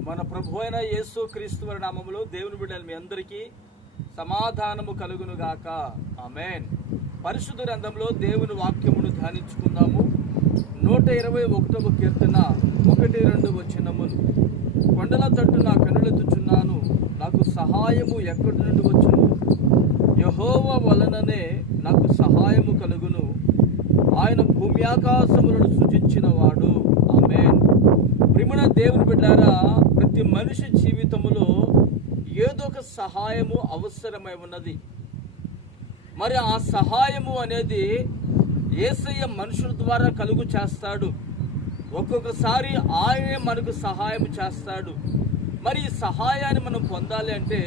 మన ప్రభు అయిన యేసు క్రీస్తు వారి నామములో దేవుని బిడ్డలు మీ అందరికీ సమాధానము కలుగును గాక. ఆమేన్. పరిశుద్ధ గ్రంథంలో దేవుని వాక్యమును ధ్యానించుకుందాము. 121వ కీర్తన 1-2 వచనములు. కొండల తట్టు నా కన్నులెత్తుచున్నాను, నాకు సహాయము ఎక్కడి నుండి వచ్చును? యెహోవా వలననే నాకు సహాయము కలుగును. ఆయన భూమి ఆకాశములను సృజించినవాడు. ఆమేన్. ప్రియమైన దేవుని బిడ్డలారా, ప్రతి మనిషి జీవితంలో ఏదో ఒక సహాయము అవసరమై ఉన్నది. మరి ఆ సహాయము అనేది యేసయ్య మనుషుల ద్వారా కలుగు చేస్తాడు. ఒక్కొక్కసారి ఆయనే మనకు సహాయం చేస్తాడు. మరి ఈ సహాయాన్ని మనం పొందాలి అంటే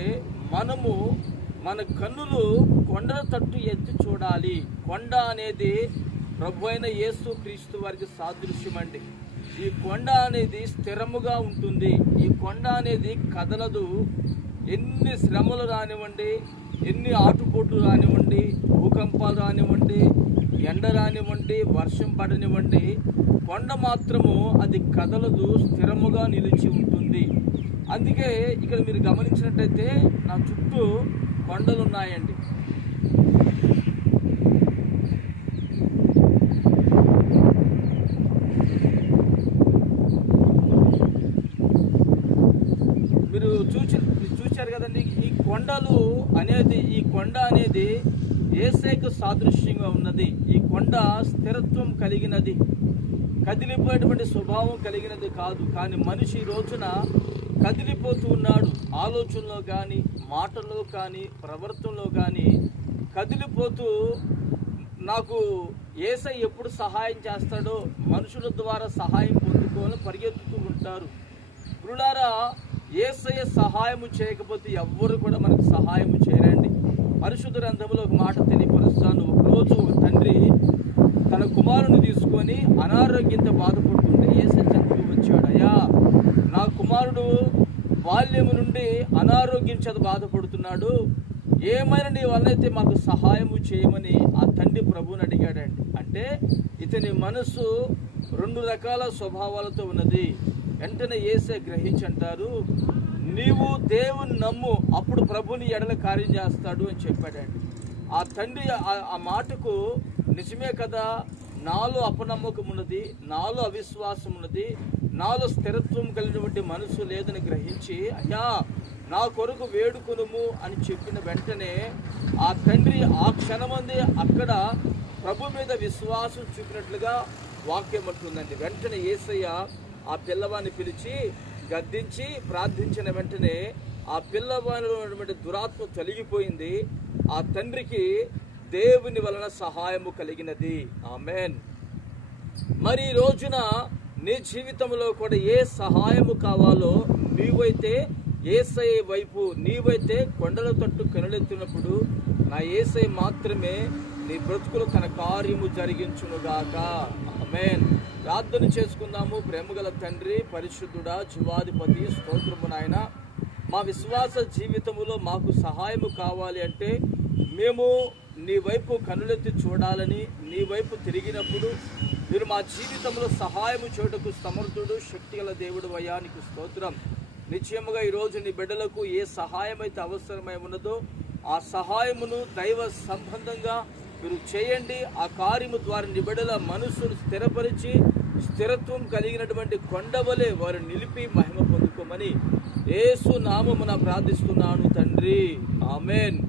మనము మన కన్నులు కొండల తట్టు ఎత్తి చూడాలి. కొండ అనేది ప్రభు అయిన యేసు క్రీస్తు వారికి సాదృశ్యం అండి. ఈ కొండ అనేది స్థిరముగా ఉంటుంది. ఈ కొండ అనేది కదలదు. ఎన్ని శ్రమలు రానివ్వండి, ఎన్ని ఆటుపోట్లు రానివ్వండి, భూకంపాలు రానివ్వండి, ఎండ రానివ్వండి, వర్షం పడనివ్వండి, కొండ మాత్రము అది కదలదు, స్థిరముగా నిలిచి ఉంటుంది. అందుకే ఇక్కడ మీరు గమనించినట్టయితే నా చుట్టూ కొండలు ఉన్నాయండి. మీరు చూశారు కదండి. ఈ కొండ అనేది యేసయ్యకు సాదృశ్యంగా ఉన్నది. ఈ కొండ స్థిరత్వం కలిగినది, కదిలిపోయేటువంటి స్వభావం కలిగినది కాదు. కానీ మనిషి ఈ రోజున కదిలిపోతూ ఉన్నాడు. ఆలోచనలో కానీ, మాటల్లో కానీ, ప్రవర్తనలో కానీ కదిలిపోతూ, నాకు యేసయ్య ఎప్పుడు సహాయం చేస్తాడో, మనుషుల ద్వారా సహాయం పొందుకోవాలని పరిగెత్తుతూ ఉంటారు. ప్రియులారా, యేసయ్య సహాయము చేయకపోతే ఎవ్వరు కూడా మనకు సహాయము చేయరండి. పరిశుద్ధ గ్రంథంలో ఒక మాట తెలియపరుస్తాను. ఒకరోజు ఒక తండ్రి తన కుమారుని తీసుకొని అనారోగ్యంతో బాధపడుతుంటే యేసయ్య చెంతకు వచ్చాడు. అయ్యా, నా కుమారుడు బాల్యము నుండి అనారోగ్యం చేత బాధపడుతున్నాడు, ఏమైనా నీ వల్లైతే మాకు సహాయము చేయమని ఆ తండ్రి ప్రభువుని అడిగాడండి. అంటే ఇతని మనసు 2 రకాల స్వభావాలతో ఉన్నది. వెంటనే యేసయ్య గ్రహించంటారు, నీవు దేవుని నమ్ము, అప్పుడు ప్రభుని ఎడల కార్యం చేస్తాడు అని చెప్పాడండి. ఆ తండ్రి ఆ మాటకు నిజమే కదా, నాలో అపనమ్మకం ఉన్నది, నాలో అవిశ్వాసం ఉన్నది, నాలో స్థిరత్వం కలిగినటువంటి మనసు లేదని గ్రహించి, అయ్యా నా కొరకు వేడుకొనుము అని చెప్పిన వెంటనే ఆ తండ్రి ఆ క్షణమందే అక్కడ ప్రభు మీద విశ్వాసం చూపినట్లుగా వాక్యం అంటుందండి. వెంటనే యేసయ్య ఆ పిల్లవాడిని పిలిచి గద్దించి ప్రార్థించిన వెంటనే ఆ పిల్లవాడిలో ఉన్నటువంటి దురాత్మ తొలగిపోయింది. ఆ తండ్రికి దేవుని వలన సహాయము కలిగినది. ఆమేన్. మరి ఈ రోజున నీ జీవితంలో కూడా ఏ సహాయము కావాలో, నీవైతే యేసయ్య వైపు, నీవైతే కొండల తట్టు కనులెత్తినప్పుడు నా యేసయ్య మాత్రమే నీ బ్రతుకులు తన కార్యము జరిగించునుగాక. ఆమేన్. ప్రార్థన చేసుకుందాము. ప్రేమగల తండ్రి, పరిశుద్ధుడా, జీవాధిపతి, స్తోత్రము నాయన. మా విశ్వాస జీవితములో మాకు సహాయము కావాలి అంటే మేము నీ వైపు కనులెత్తి చూడాలని, నీ వైపు తిరిగినప్పుడు మీరు మా జీవితంలో సహాయము చేయటకు సమర్థుడు, శక్తిగల దేవుడు అయ్యా, నీకు స్తోత్రం. నిశ్చయముగా ఈరోజు నీ బిడ్డలకు ఏ సహాయం అయితే అవసరమై ఉన్నదో ఆ సహాయమును దైవ సంబంధంగా మీరు చేయండి. ఆ కార్యము ద్వారా నీ బిడ్డల మనస్సును స్థిరపరిచి స్థిరత్వం కలిగినటువంటి కొండవలే వారు నిలిపి మహిమ పొందుకోమని యేసు నామమున ప్రార్థిస్తున్నాను తండ్రి. ఆమేన్.